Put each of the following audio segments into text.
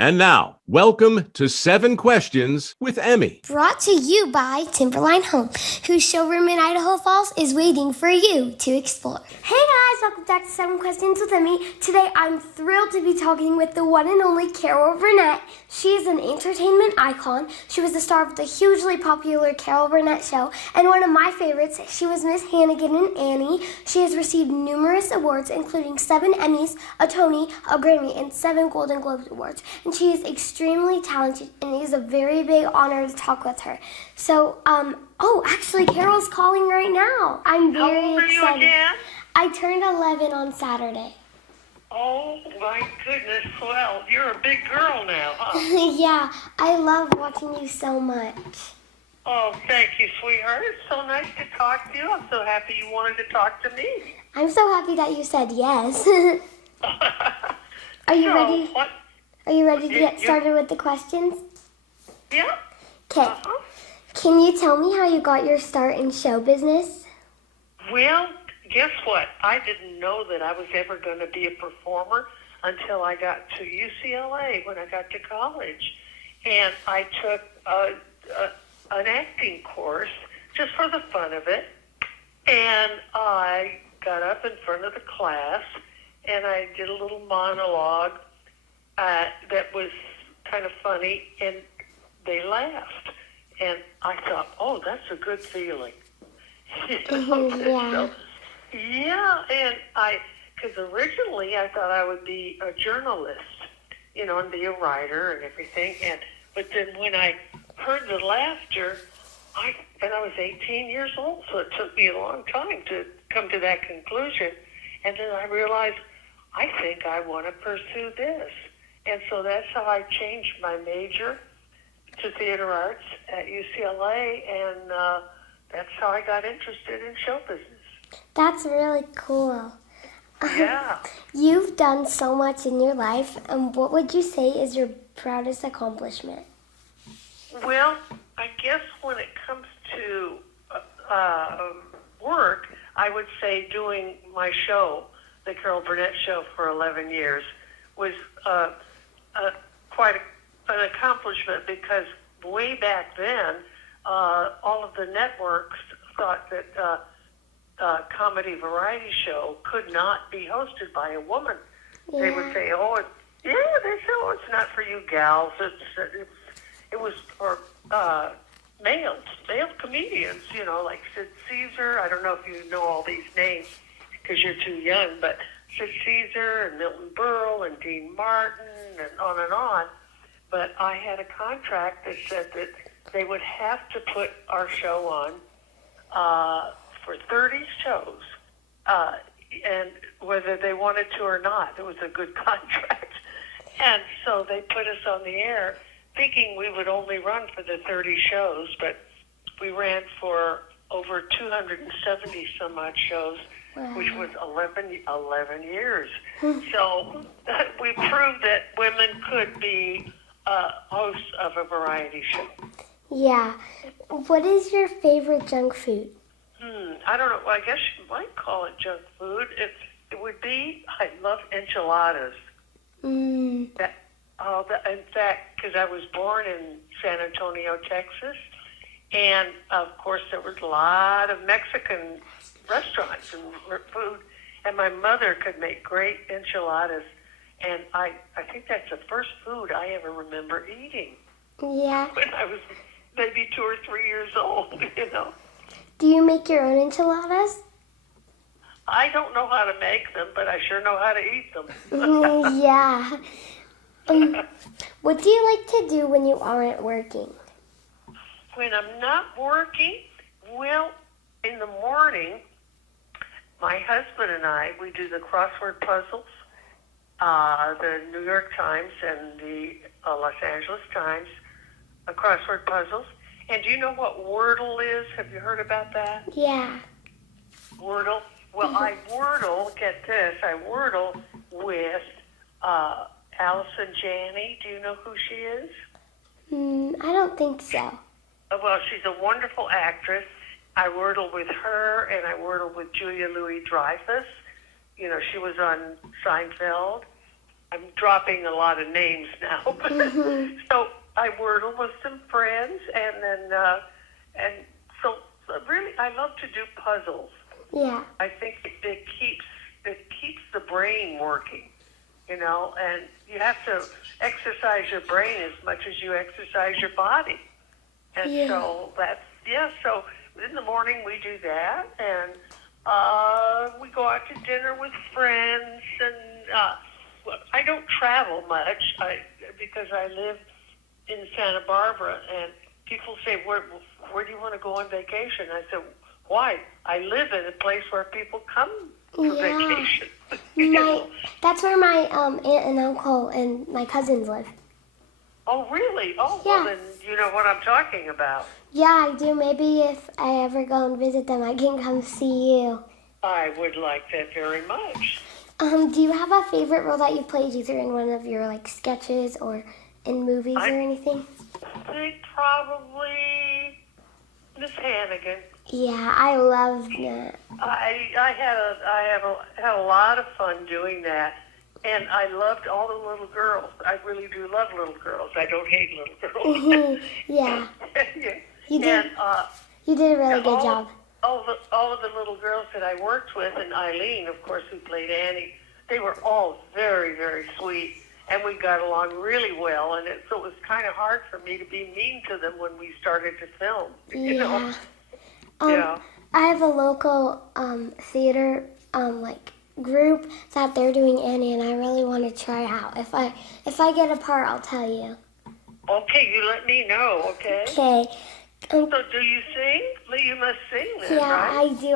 And now, welcome to 7 Questions with Emmy. Brought to you by Timberline Home, whose showroom in Idaho Falls is waiting for you to explore. Hey guys, welcome back to 7 Questions with Emmy. Today I'm thrilled to be talking with the one and only Carol Burnett. She is an entertainment icon. She was the star of the hugely popular Carol Burnett Show, and one of my favorites, she was Miss Hannigan in Annie. She has received numerous awards, including 7 Emmys, a Tony, a Grammy, and 7 Golden Globes awards. And she is extremely talented, and it is a very big honor to talk with her. So, actually, Carol's calling right now. I'm very excited. How old are you again? I turned 11 on Saturday. Oh, my goodness. Well, you're a big girl now, huh? Yeah, I love watching you so much. Oh, thank you, sweetheart. It's so nice to talk to you. I'm so happy you wanted to talk to me. I'm so happy that you said yes. Are you ready? What? Are you ready to get started with the questions? Yeah. Okay. Can you tell me how you got your start in show business? Well, guess what? I didn't know that I was ever going to be a performer until I got to UCLA when I got to college. And I took an acting course just for the fun of it. And I got up in front of the class and I did a little monologue that was kind of funny, and they laughed. And I thought, oh, that's a good feeling. Yeah. So, yeah, and because originally I thought I would be a journalist, and be a writer and everything. But then when I heard the laughter, I was 18 years old, so it took me a long time to come to that conclusion. And then I realized, I think I want to pursue this. And so that's how I changed my major to theater arts at UCLA, and that's how I got interested in show business. That's really cool. Yeah. You've done so much in your life, and what would you say is your proudest accomplishment? Well, I guess when it comes to work, I would say doing my show, the Carol Burnett Show, for 11 years was quite an accomplishment, because way back then, all of the networks thought that comedy variety show could not be hosted by a woman. Yeah. They would say, it's not for you gals. It was for male comedians, like Sid Caesar. I don't know if you know all these names because you're too young, but Sid Caesar and Milton Berle and Dean Martin and on and on. But I had a contract that said that they would have to put our show on for 30 shows, and whether they wanted to or not. It was a good contract. And so they put us on the air thinking we would only run for the 30 shows, but we ran for over 270 some odd shows. Wow. Which was 11 years. So we proved that women could be hosts of a variety show. Yeah. What is your favorite junk food? I don't know. Well, I guess you might call it junk food. It would be, I love enchiladas. In fact, because I was born in San Antonio, Texas, and of course there was a lot of Mexican restaurants and food, and my mother could make great enchiladas, and I think that's the first food I ever remember eating. Yeah. When I was maybe 2 or 3 years old, Do you make your own enchiladas? I don't know how to make them, but I sure know how to eat them. Yeah. What do you like to do when you aren't working? When I'm not working, well, in the morning, my husband and I, we do the crossword puzzles, the New York Times and the Los Angeles Times crossword puzzles. And do you know what Wordle is? Have you heard about that? Yeah. Wordle? Well, I Wordle, get this, I Wordle with Allison Janney. Do you know who she is? I don't think so. Well, she's a wonderful actress. I Wordle with her, and I Wordle with Julia Louis-Dreyfus. She was on Seinfeld. I'm dropping a lot of names now. So I wordle with some friends, and then so really I love to do puzzles. Yeah. I think it keeps the brain working, and you have to exercise your brain as much as you exercise your body. And so so in the morning we do that, and we go out to dinner with friends, and I don't travel much because I live in Santa Barbara, and people say, where do you want to go on vacation? I said, why? I live in a place where people come for vacation. That's where my aunt and uncle and my cousins live. Oh, really? Oh, yeah. Well, then you know what I'm talking about. Yeah, I do. Maybe if I ever go and visit them, I can come see you. I would like that very much. Do you have a favorite role that you've played, either in one of your sketches or in movies or anything? I think probably Miss Hannigan. Yeah, I love that. I had a lot of fun doing that, and I loved all the little girls. I really do love little girls. I don't hate little girls. Yeah. Yeah. You did. You did a really good job. All of the little girls that I worked with, and Eileen, of course, who played Annie, they were all very, very sweet, and we got along really well. And so it was kind of hard for me to be mean to them when we started to film. You know? I have a local theater group that they're doing Annie, and I really want to try out. If I get a part, I'll tell you. Okay, you let me know. Okay. Okay. So do you sing? You must sing then, yeah, right? I do.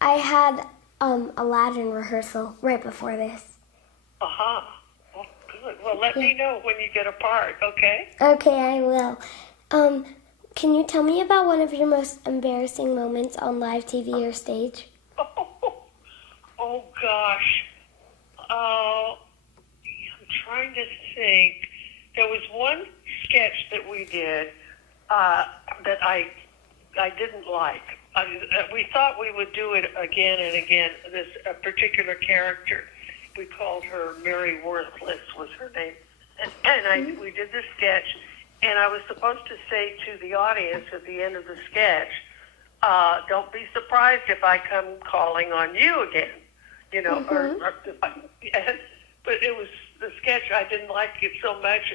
I had Aladdin rehearsal right before this. Well, good. Well, let me know when you get a part, okay? Okay, I will. Can you tell me about one of your most embarrassing moments on live TV or stage? Oh gosh. I'm trying to think. There was one sketch that we did that I didn't like. We thought we would do it again and again. This particular character, we called her Mary Worthless was her name, and we did this sketch, and I was supposed to say to the audience at the end of the sketch, "Don't be surprised if I come calling on you again," but it was the sketch. I didn't like it so much,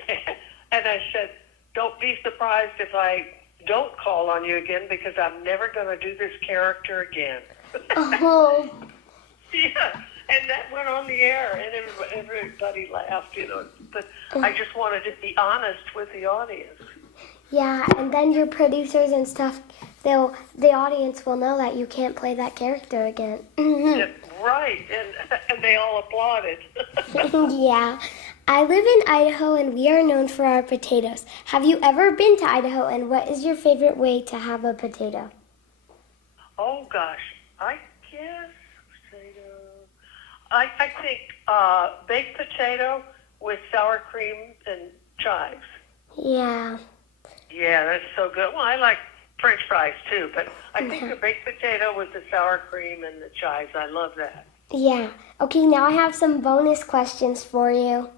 and I said, "Don't be surprised if I don't call on you again, because I'm never going to do this character again." Oh. Yeah, and that went on the air, and everybody laughed, But I just wanted to be honest with the audience. Yeah, and then your producers and stuff, the audience will know that you can't play that character again. Yeah, right, and they all applauded. Yeah. I live in Idaho, and we are known for our potatoes. Have you ever been to Idaho, and what is your favorite way to have a potato? Oh, gosh. I guess potato. I think baked potato with sour cream and chives. Yeah. Yeah, that's so good. Well, I like French fries, too, but I think the baked potato with the sour cream and the chives, I love that. Yeah. Okay, now I have some bonus questions for you.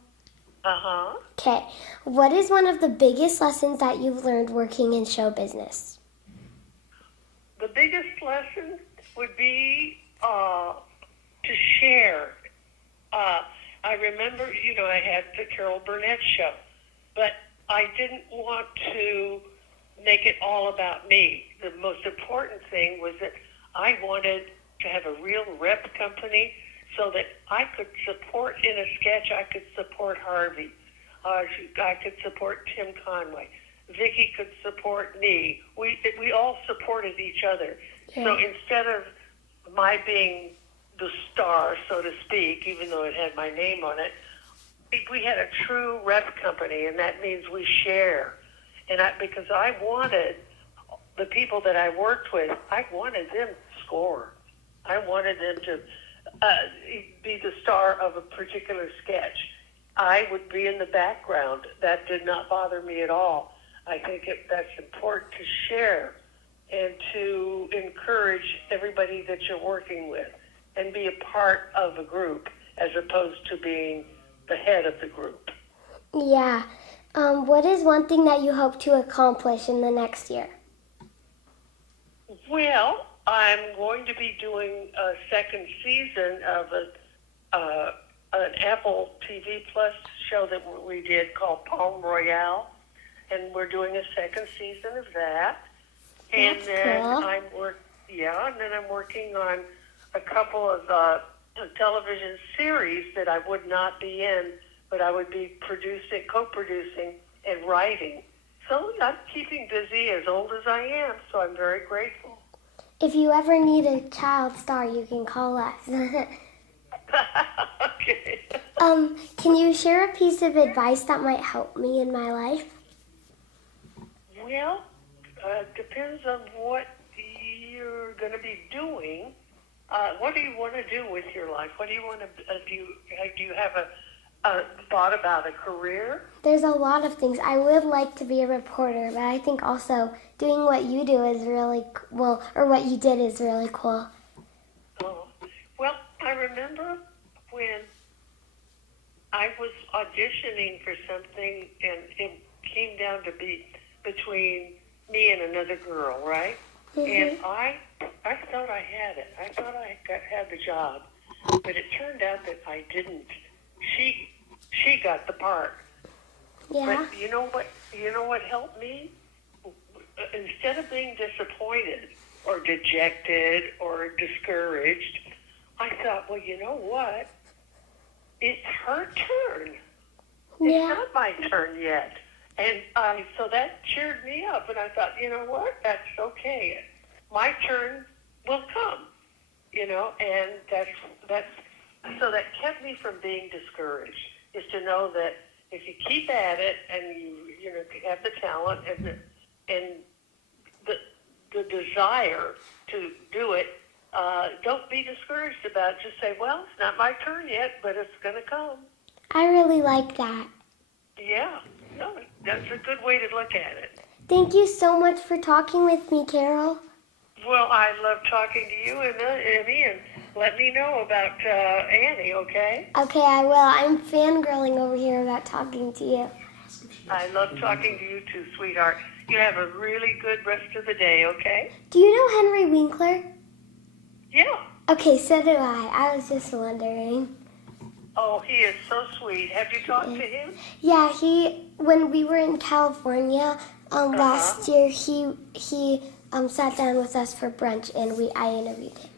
Uh-huh. Okay. What is one of the biggest lessons that you've learned working in show business? The biggest lesson would be to share. I remember, I had the Carol Burnett Show, but I didn't want to make it all about me. The most important thing was that I wanted to have a real rep company, so that I could support, in a sketch, I could support Harvey. I could support Tim Conway. Vicki could support me. We all supported each other. Yeah. So instead of my being the star, so to speak, even though it had my name on it, we had a true rep company, and that means we share. And because I wanted the people that I worked with, I wanted them to score. I wanted them to be the star of a particular sketch. I would be in the background. That did not bother me at all. I think that's important to share and to encourage everybody that you're working with and be a part of a group, as opposed to being the head of the group. Yeah. What is one thing that you hope to accomplish in the next year? Well, I'm going to be doing a second season of an Apple TV Plus show that we did called Palm Royale, and we're doing a second season of that. And That's then cool. I'm working on a couple of television series that I would not be in, but I would be co-producing, and writing. So I'm keeping busy as old as I am, so I'm very grateful. If you ever need a child star, you can call us. Okay. Can you share a piece of advice that might help me in my life? Well, depends on what you're going to be doing. What do you want to do with your life? What do you want to do? You have a thought about a career? There's a lot of things. I would like to be a reporter, but I think also doing what you do is really well, or what you did is really cool. Oh, well, I remember when I was auditioning for something, and it came down to be between me and another girl, right? Mm-hmm. And I thought I had it. I thought I had the job, but it turned out that I didn't. She got the part. Yeah. But you know what? You know what helped me? Instead of being disappointed or dejected or discouraged, I thought, well, you know what? It's her turn. Yeah. It's not my turn yet. And so that cheered me up, and I thought, you know what? That's okay. My turn will come, and that's so that kept me from being discouraged, is to know that if you keep at it and you have the talent and the desire to do it, don't be discouraged about it. Just say, well, it's not my turn yet, but it's going to come. I really like that. Yeah, no, that's a good way to look at it. Thank you so much for talking with me, Carol. Well, I love talking to you, Emmy, and let me know about Annie, okay? Okay, I will. I'm fangirling over here about talking to you. I love talking to you too, sweetheart. You have a really good rest of the day, okay? Do you know Henry Winkler? Yeah. Okay, so do I. I was just wondering. Oh, he is so sweet. Have you talked to him? Yeah, when we were in California last year, he sat down with us for brunch, and I interviewed him.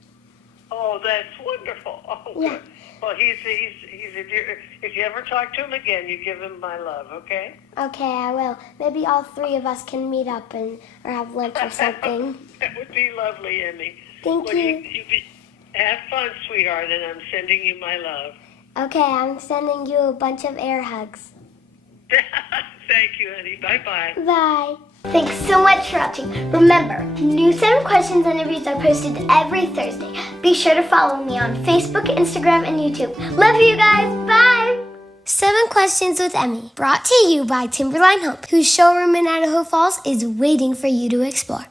Oh, that's wonderful. Oh, Yeah. good. Well, he's a dear. If you ever talk to him again, you give him my love, okay? Okay, I will. Maybe all three of us can meet up or have lunch or something. That would be lovely, Emmy. Thank you. Have fun, sweetheart, and I'm sending you my love. Okay, I'm sending you a bunch of air hugs. Thank you, honey. Bye-bye. Bye. Thanks so much for watching. Remember, new 7 questions interviews are posted every Thursday. Be sure to follow me on Facebook, Instagram, and YouTube. Love you guys. Bye. 7 Questions with Emmy, brought to you by Timberline Home, whose showroom in Idaho Falls is waiting for you to explore.